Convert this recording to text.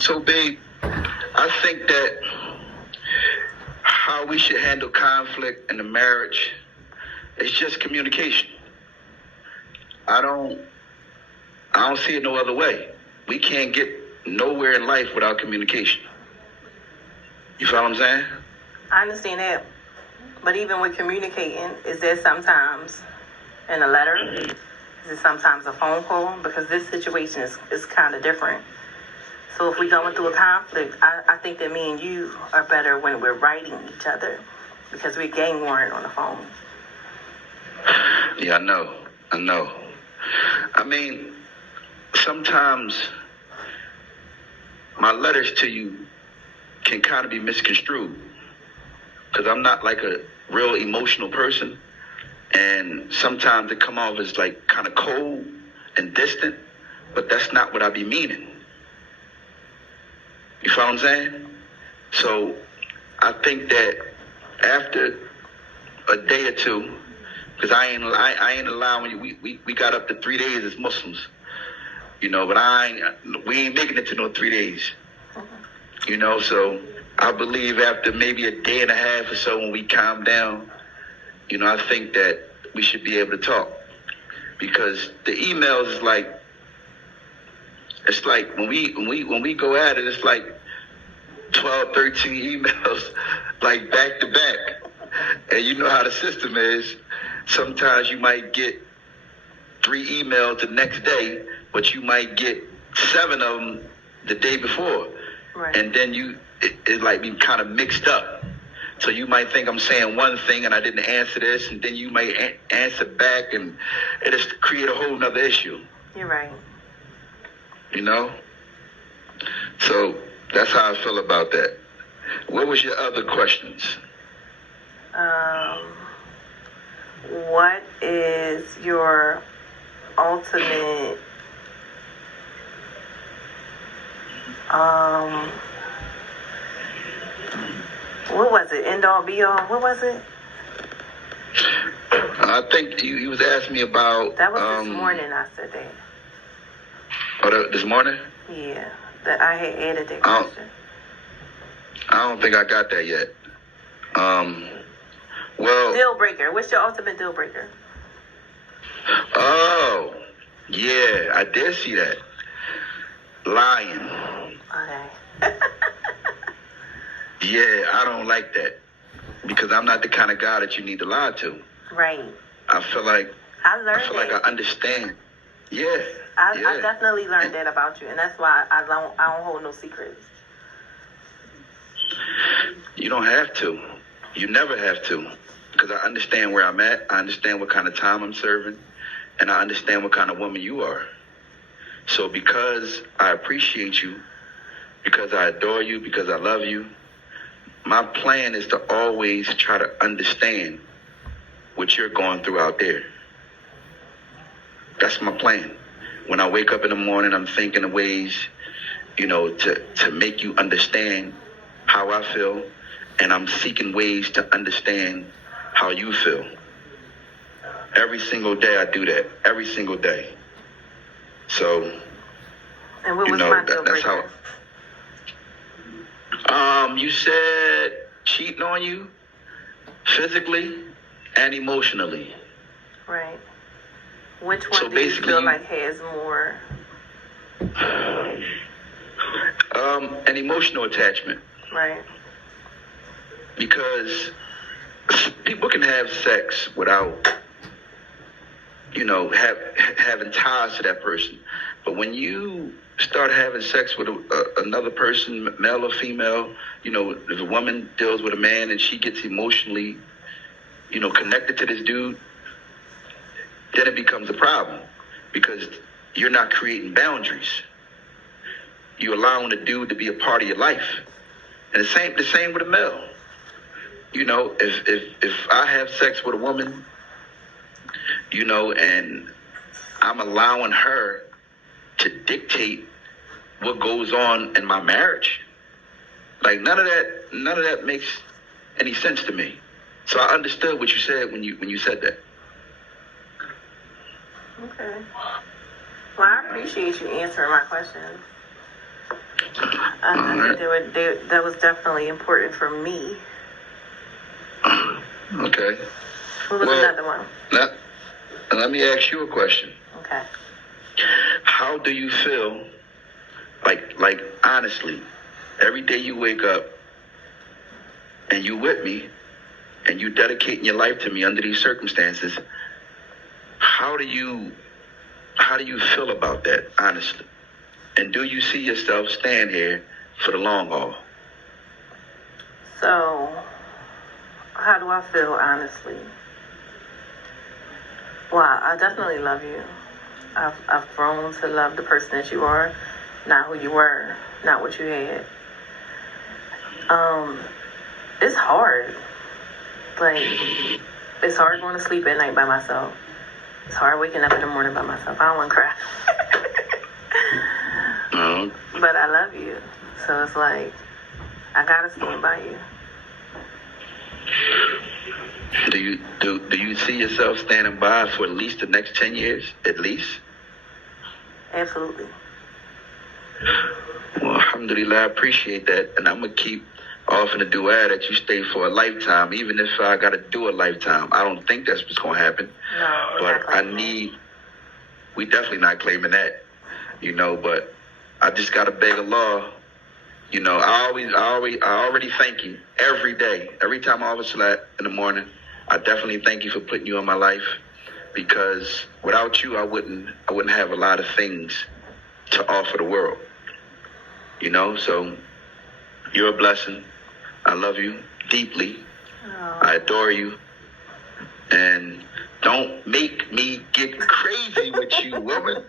So, babe, I think that how we should handle conflict in a marriage is just communication. I don't I don't see it no other way. We can't get nowhere in life without communication. You feel what I'm saying? I understand that. But even with communicating, is there sometimes in a letter? Is it sometimes a phone call? Because this situation is kind of different. So if we're going through a conflict, I think that me and you are better when we're writing each other because we're gang warring on the phone. Yeah, I know. I mean, sometimes my letters to you can kind of be misconstrued because I'm not like a real emotional person, and sometimes it come off as like kind of cold and distant, but that's not what I be meaning. You feel what I'm saying? So I think that after a day or two, because I ain't allowing you. We got up to 3 days as Muslims, but we ain't making it to no 3 days. So I believe after maybe a day and a half or so, when we calm down, I think that we should be able to talk, because the emails is like, it's like when we go at it, it's like 12, 13 emails like back to back, and you know how the system is. Sometimes you might get 3 emails the next day, but you might get 7 of them the day before. Right. And then it like be kind of mixed up. So you might think I'm saying one thing and I didn't answer this, and then you might answer back, and it just create a whole nother issue. You're right. So that's how I feel about that. What was your other questions? What is your ultimate what was it? End all be all? What was it? I think he was asking me about... That was this morning I said that. Oh, this morning? Yeah, that I had added that question. I don't think I got that yet. Well... Deal breaker. What's your ultimate deal breaker? Oh, yeah, I did see that. Lying. Okay. Yeah, I don't like that, because I'm not the kind of guy that you need to lie to. Right. I feel like I understand. Yeah. I definitely learned that about you, and that's why I don't hold no secrets. You don't have to. You never have to, because I understand where I'm at. I understand what kind of time I'm serving, and I understand what kind of woman you are. So because I appreciate you, because I adore you, because I love you, my plan is to always try to understand what you're going through out there. That's my plan. When I wake up in the morning, I'm thinking of ways, to make you understand how I feel, and I'm seeking ways to understand how you feel. Every single day I do that. Every single day. So, and what was my deal breaker? That's how. You said cheating on you physically and emotionally. Right. Which one do you feel like has more? An emotional attachment. Right. Because people can have sex without, having ties to that person. But when you start having sex with another person, male or female, if a woman deals with a man and she gets emotionally, connected to this dude, then it becomes a problem, because you're not creating boundaries. You're allowing the dude to be a part of your life. And the same with a male. If I have sex with a woman, and I'm allowing her to dictate what goes on in my marriage, like none of that makes any sense to me. So I understood what you said when you said that. Okay. Well, I appreciate you answering my questions. I think that was definitely important for me. Okay. What was another one? Let me ask you a question. Okay. How do you feel, like honestly, every day you wake up and you with me and you dedicating your life to me under these circumstances, how do you feel about that, honestly? And do you see yourself staying here for the long haul? So, how do I feel, honestly? Well, I definitely love you. I've grown to love the person that you are, not who you were, not what you had. It's hard. Like, it's hard going to sleep at night by myself. It's hard waking up in the morning by myself. I don't want to cry. But I love you. So it's like, I gotta stand by you. Do you see yourself standing by for at least the next 10 years, at least? Absolutely. Well, alhamdulillah, I appreciate that. And I'm going to keep offering the dua that you stay for a lifetime, even if I got to do a lifetime. I don't think that's what's going to happen. No, but we definitely not claiming that, but I just got to beg Allah. I already thank you every day. Every time I overslept in the morning, I definitely thank you for putting you in my life, because without you, I wouldn't have a lot of things to offer the world. So you're a blessing. I love you deeply. Oh. I adore you. And don't make me get crazy with you, woman.